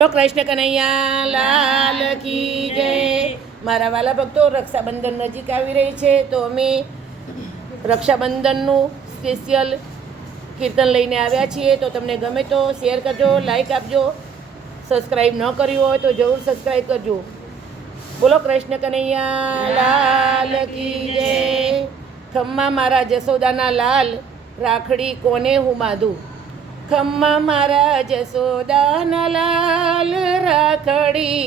તો કૃષ્ણ કનૈયા લાલ કી જય। મારા વાલા ભક્તો, રક્ષાબંધન નજીક આવી રહી છે, તો અમે રક્ષાબંધનનું સ્પેશિયલ કીર્તન લઈને આવ્યા છીએ। તો તમને ગમે તો શેર કરજો, લાઈક આપજો, સબસ્ક્રાઈબ ન કર્યું હોય તો જરૂર સબસ્ક્રાઈબ કરજો। બોલો કૃષ્ણ કનૈયા લાલ કી જય। ખમ્મા મારા જશોદાના લાલ, રાખડી કોને હું બાંધું। ખમ્મા મારા જશોદાના લાલ, રાખડી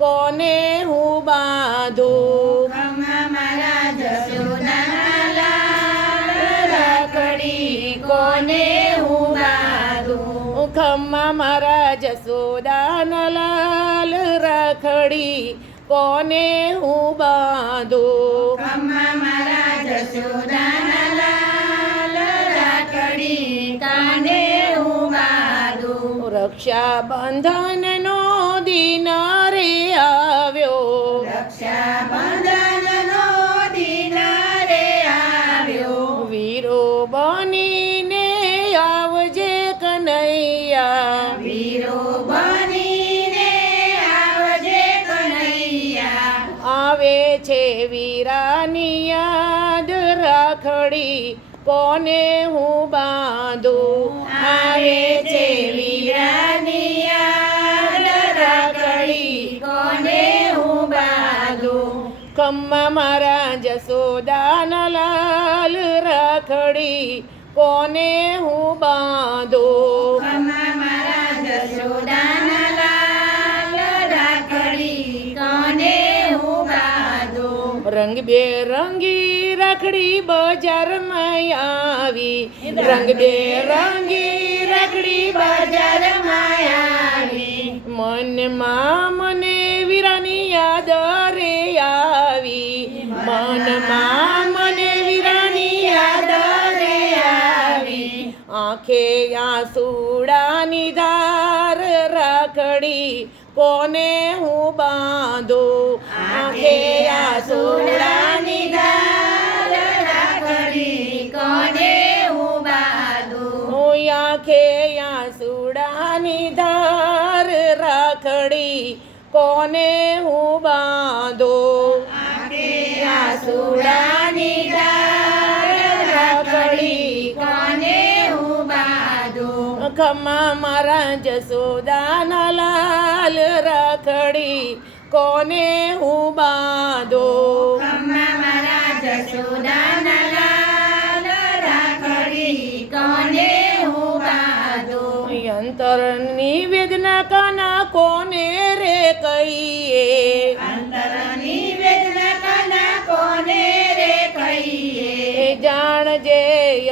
કોને હું બાંધું। ખમ્મા મારા જશોદાના લાલ, રાખડી કોને હું બાંધું। ખમ્મા મારા જશોદાના લાલ, રાખડી કોને હું બાંધું। ખમ્મા મારા જશોદાના લાલ, રાખડી કાને હું બાંધું। રક્ષાબંધનનો દિન રે આવ્યો, રક્ષાબંધનનો દિન રે આવ્યો। વીરો બનીને આવજે કનૈયા। વીરો બનીને આવજે કનૈયા। આવે છે વીરાની યાદ, રાખડી કોને હું બાંધું। આવે છે વીરાની યાદ, રાખડી કોને હું બાંધું। ખમ્મા મારા જશોદાના લાલ, રાખડી કોને હું બાંધું। ખમ્મા મારા જશોદાના લાલ, રાખડી કોને હું બાંધું। રંગબેરંગી રાખડી બજારમાં આવી, રંગબેરંગી રાખડી બજારમાં આવી। મનમાં મને વીરાની યાદ રે આવી। મનમાં મને વીરાની યાદ રે આવી। આંખે આંસુડાની ધાર, રાખડી કોને હું બાંધું। આંખે આંસુડાની ધાર, રાખડી કોને હું બાંધું। આંખે આંસુડાની ધાર, રાખડી કોને હું બાંધું। આંખે આંસુડાની ધાર, રાખડી કોને હું બાંધું। ખમ્મા મારા જશોદાના લાલ, રાખડી કોને હું બાંધું। ખમ્મા મારા જશોદાના લાલ, રાખડી કોને હું બાંધું। અંતરની વેદના કાના કોને રે કહીએ। અંતરની વેદના કાના કોને રે કહીએ। જાણજે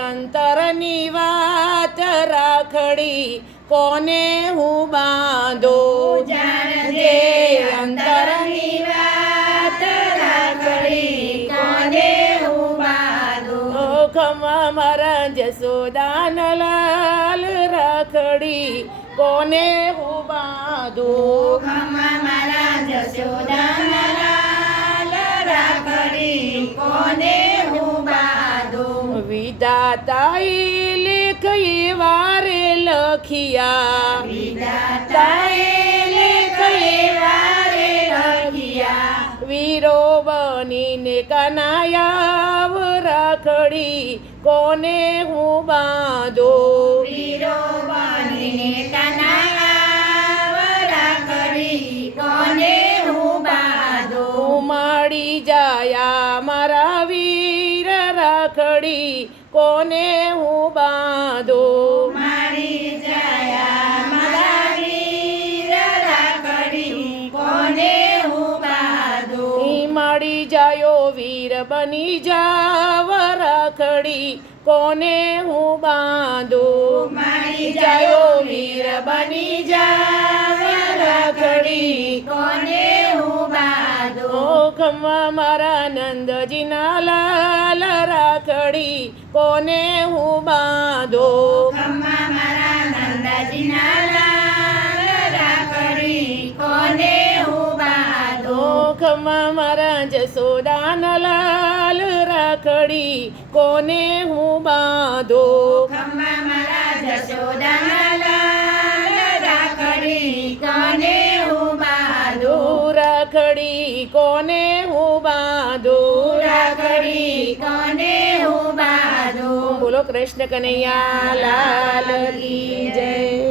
અંતરની વાત, રાખડી કોને હું બાંધું। જાણજે અંતરની વાત, રાખડી કોને હું બાંધું। ખમ્મા મારા જશોદાના લાલ, રાખડી કોને હું બાંધું। ખમ્મા મારા જશોદાના લાલ, રાખડી કોને હું બાંધું। વિધાતાએ લેખ એવા રે લખિયા। વિધાતાએ લેખ એવા રે લખ્યા। વીરો બનીને કનાયાવ, રાખડી કોને હું બાંધું। વીરો બનીને કનાયાવ, રાખડી કોને હું બાંધું। ઉમાડી જાયા મારા વીર, રાખડી કોને હું બાંધું। મારી જયા મારા વીર, રાખડી કોને હું બાંધું। માડી જાયો વીર બની જાવ, રાખડી કોને હું બાંધું। મારી જાયો વીર બની જાવ, રાખડી કોને હું બાંધું। ખમ્મા મારા નંદજીના લાલ, રાખડી કોને હું બાંધું। ખમ્મા મારા નંદાજીના લાલ, રાખડી કોને હું બાંધું। ખમ્મા મારા જશોદાના લાલ, રાખડી કોને હું બાંધું। ખમ્મા મારા જશોદાના લાલ, રાખડી કોને રાખડી કોને હું બાંધું રાખડી કોને હું બાંધું. બોલો કૃષ્ણ કનૈયા લાલ કી જય.